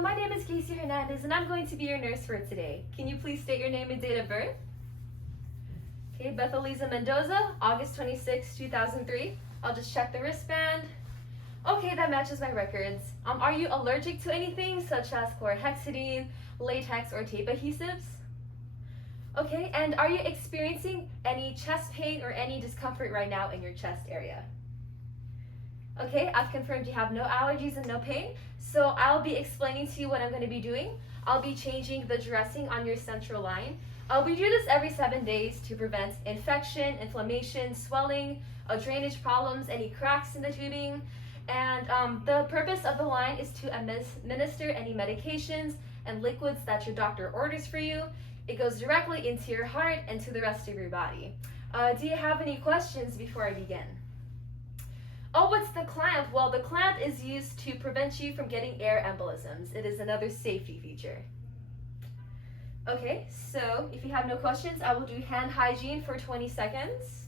my name is Hernandez, and I'm going to be your nurse for today. Can you please state your name and date of birth? Okay, Bethelisa Mendoza, August 26, 2003. I'll just check the wristband. Okay, that matches my records. Are you allergic to anything such as chlorhexidine, latex, or tape adhesives? Okay, and are you experiencing any chest pain or any discomfort right now in your chest area? Okay, I've confirmed you have no allergies and no pain, so I'll be explaining to you what I'm going to be doing. I'll be changing the dressing on your central line. We do this every 7 days to prevent infection, inflammation, swelling, drainage problems, any cracks in the tubing. And the purpose of the line is to administer any medications and liquids that your doctor orders for you. It goes directly into your heart and to the rest of your body. Do you have any questions before I begin? Oh, what's the clamp? Well, the clamp is used to prevent you from getting air embolisms. It is another safety feature. Okay, so if you have no questions, I will do hand hygiene for 20 seconds.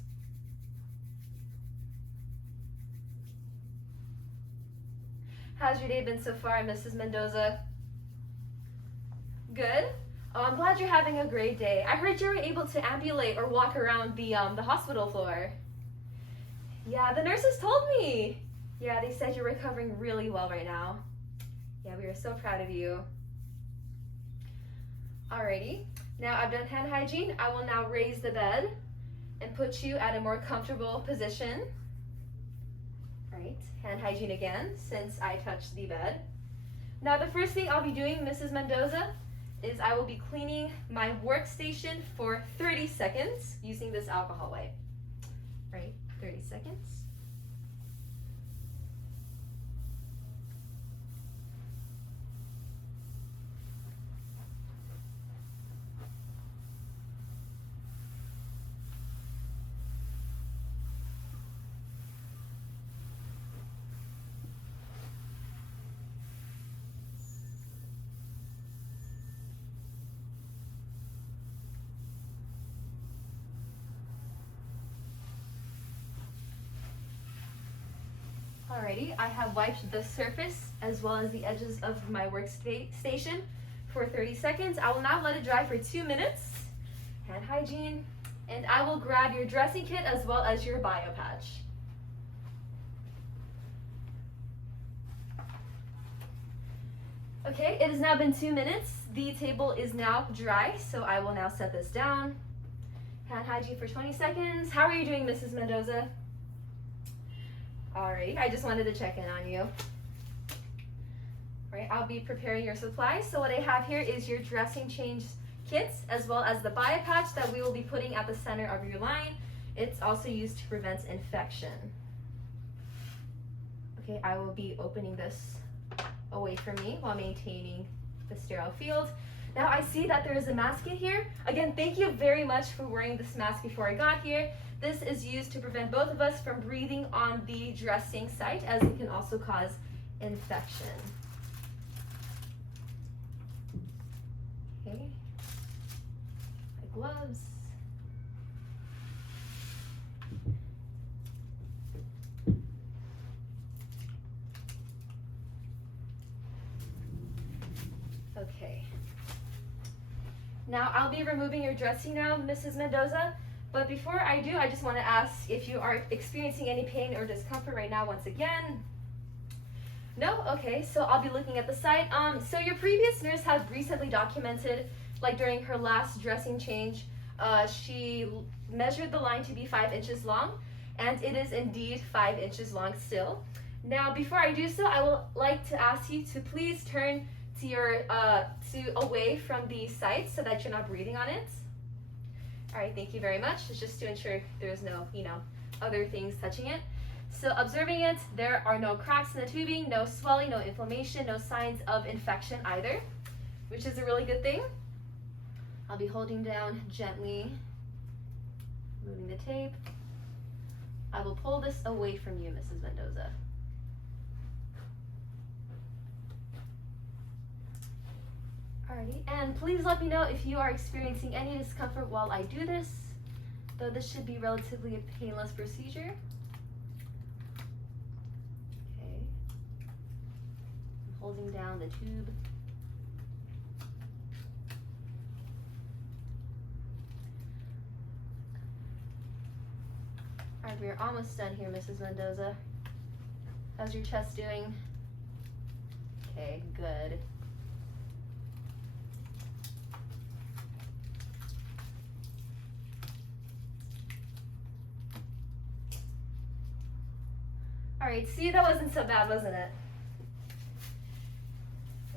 How's your day been so far, Mrs. Mendoza? Good. Oh, I'm glad you're having a great day. I heard you were able to ambulate or walk around the hospital floor. Yeah, the nurses told me. Yeah, they said you're recovering really well right now. Yeah, we are so proud of you. Alrighty, now I've done hand hygiene. I will now raise the bed and put you at a more comfortable position. Right, hand hygiene again since I touched the bed. Now the first thing I'll be doing, Mrs. Mendoza, is I will be cleaning my workstation for 30 seconds using this alcohol wipe. Right, 30 seconds. Alrighty, I have wiped the surface as well as the edges of my workstation for 30 seconds. I will now let it dry for 2 minutes. Hand hygiene. And I will grab your dressing kit as well as your bio patch. Okay, it has now been 2 minutes. The table is now dry, so I will now set this down. Hand hygiene for 20 seconds. How are you doing, Mrs. Mendoza? Alright, I just wanted to check in on you. Alright, I'll be preparing your supplies. So what I have here is your dressing change kits as well as the bio patch that we will be putting at the center of your line. It's also used to prevent infection. Okay, I will be opening this away from me while maintaining the sterile field. Now I see that there is a mask in here. Again, thank you very much for wearing this mask before I got here. This is used to prevent both of us from breathing on the dressing site, as it can also cause infection. Okay, my gloves. Okay. Now I'll be removing your dressing now, Mrs. Mendoza. But before I do, I just want to ask if you are experiencing any pain or discomfort right now once again. No? Okay, so I'll be looking at the site. So your previous nurse has recently documented, like during her last dressing change, she measured the line to be 5 inches long, and it is indeed 5 inches long still. Now, before I do so, I would like to ask you to please turn to your away from the site so that you're not breathing on it. All right, thank you very much. It's just to ensure there's no, other things touching it. So observing it, there are no cracks in the tubing, no swelling, no inflammation, no signs of infection either, which is a really good thing. I'll be holding down gently, moving the tape. I will pull this away from you, Mrs. Mendoza. Alrighty, and please let me know if you are experiencing any discomfort while I do this, though this should be relatively a painless procedure. Okay, I'm holding down the tube. Alright, we're almost done here, Mrs. Mendoza. How's your chest doing? Okay, good. Alright, see, that wasn't so bad, wasn't it?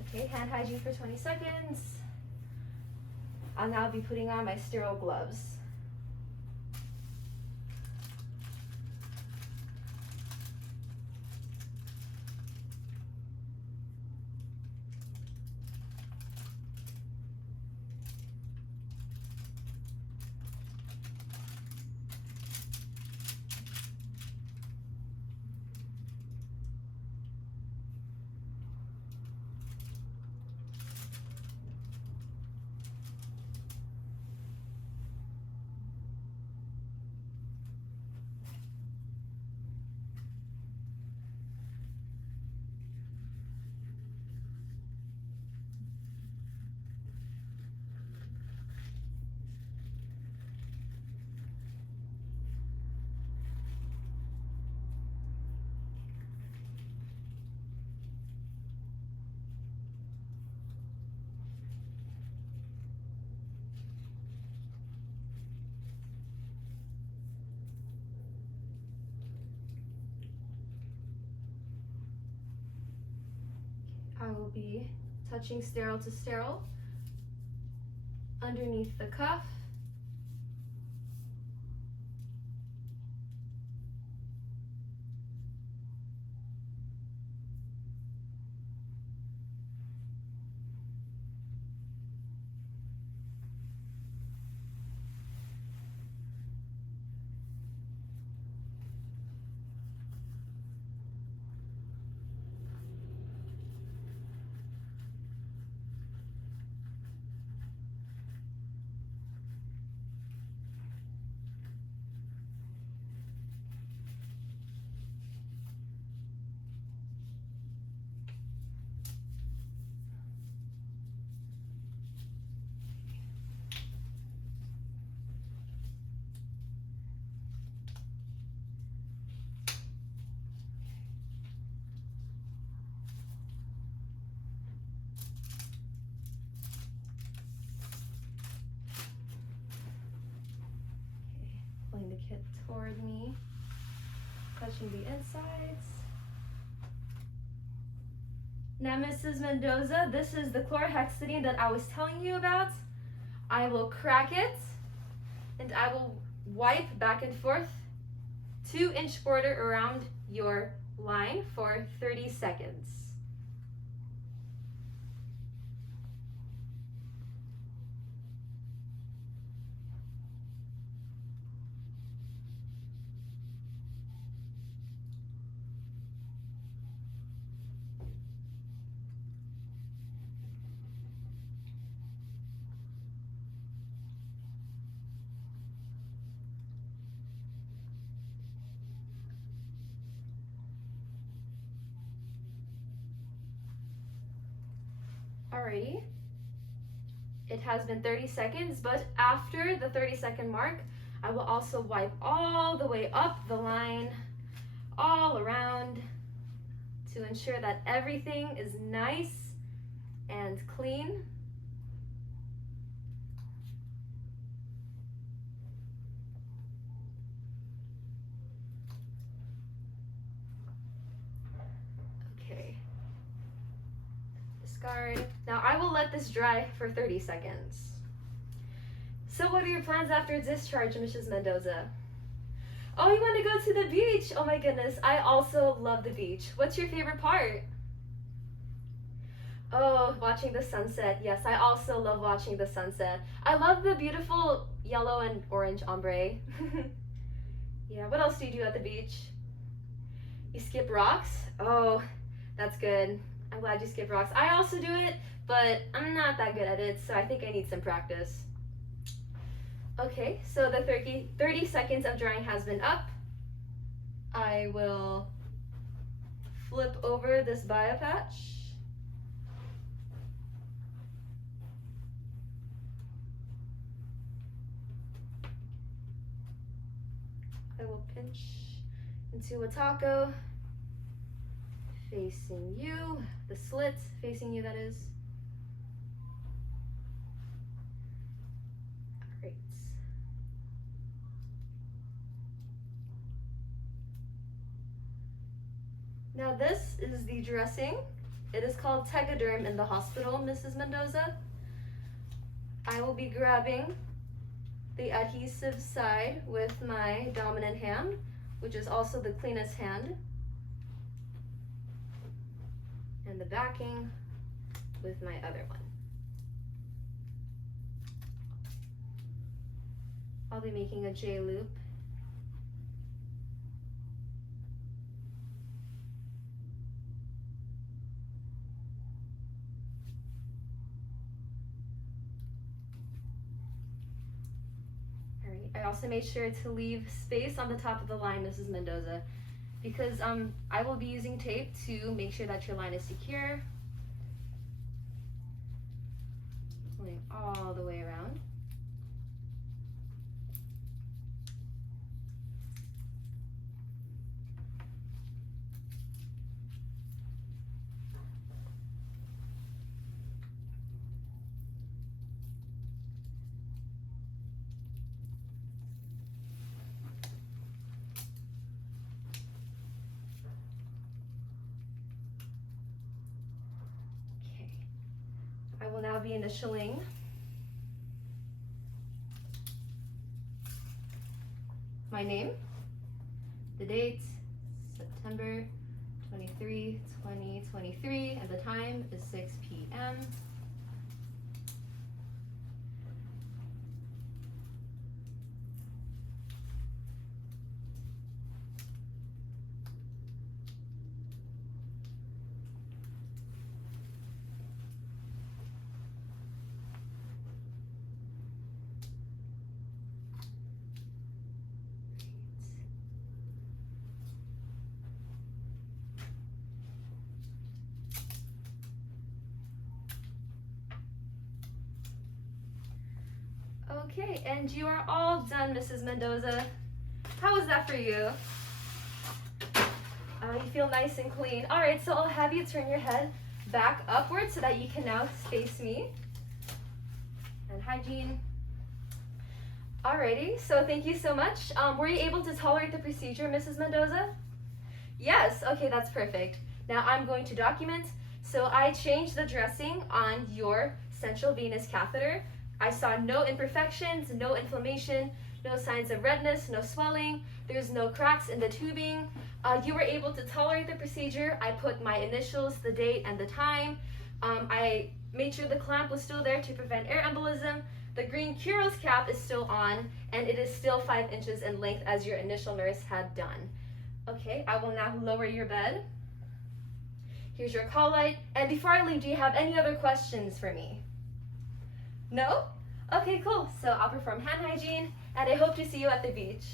Okay, hand hygiene for 20 seconds. I'll now be putting on my sterile gloves. I will be touching sterile to sterile underneath the cuff. Pulling the kit toward me, touching the insides. Now, Mrs. Mendoza, this is the chlorhexidine that I was telling you about. I will crack it, and I will wipe back and forth 2-inch border around your line for 30 seconds. Alrighty, it has been 30 seconds, but after the 30-second mark, I will also wipe all the way up the line, all around, to ensure that everything is nice and clean. Discard. Now I will let this dry for 30 seconds. So what are your plans after discharge, Mrs. Mendoza? Oh, you want to go to the beach? Oh my goodness, I also love the beach. What's your favorite part? Oh, watching the sunset. Yes, I also love watching the sunset. I love the beautiful yellow and orange ombre. Yeah, what else do you do at the beach? You skip rocks? Oh, that's good. I'm glad you skip rocks. I also do it, but I'm not that good at it, so I think I need some practice. Okay, so the 30 seconds of drying has been up. I will flip over this bio patch. I will pinch into a taco, facing you, the slit facing you, that is. Great. Now this is the dressing. It is called Tegaderm in the hospital, Mrs. Mendoza. I will be grabbing the adhesive side with my dominant hand, which is also the cleanest hand, and the backing with my other one. I'll be making a J loop. I also made sure to leave space on the top of the line, Mrs. Mendoza, because I will be using tape to make sure that your line is secure. Pulling all the way around. I will now be initialing my name, the date, September 23, 2023, and the time is 6 p.m. Okay, and you are all done, Mrs. Mendoza. How was that for you? You feel nice and clean. All right, so I'll have you turn your head back upwards so that you can now face me. And hygiene. Alrighty, so thank you so much. Were you able to tolerate the procedure, Mrs. Mendoza? Yes, okay, that's perfect. Now I'm going to document. So I changed the dressing on your central venous catheter. I saw no imperfections, no inflammation, no signs of redness, no swelling. There's no cracks in the tubing. You were able to tolerate the procedure. I put my initials, the date, and the time. I made sure the clamp was still there to prevent air embolism. The green Kuros cap is still on, and it is still 5 inches in length as your initial nurse had done. Okay, I will now lower your bed. Here's your call light. And before I leave, do you have any other questions for me? No? Okay, cool. So I'll perform hand hygiene, and I hope to see you at the beach.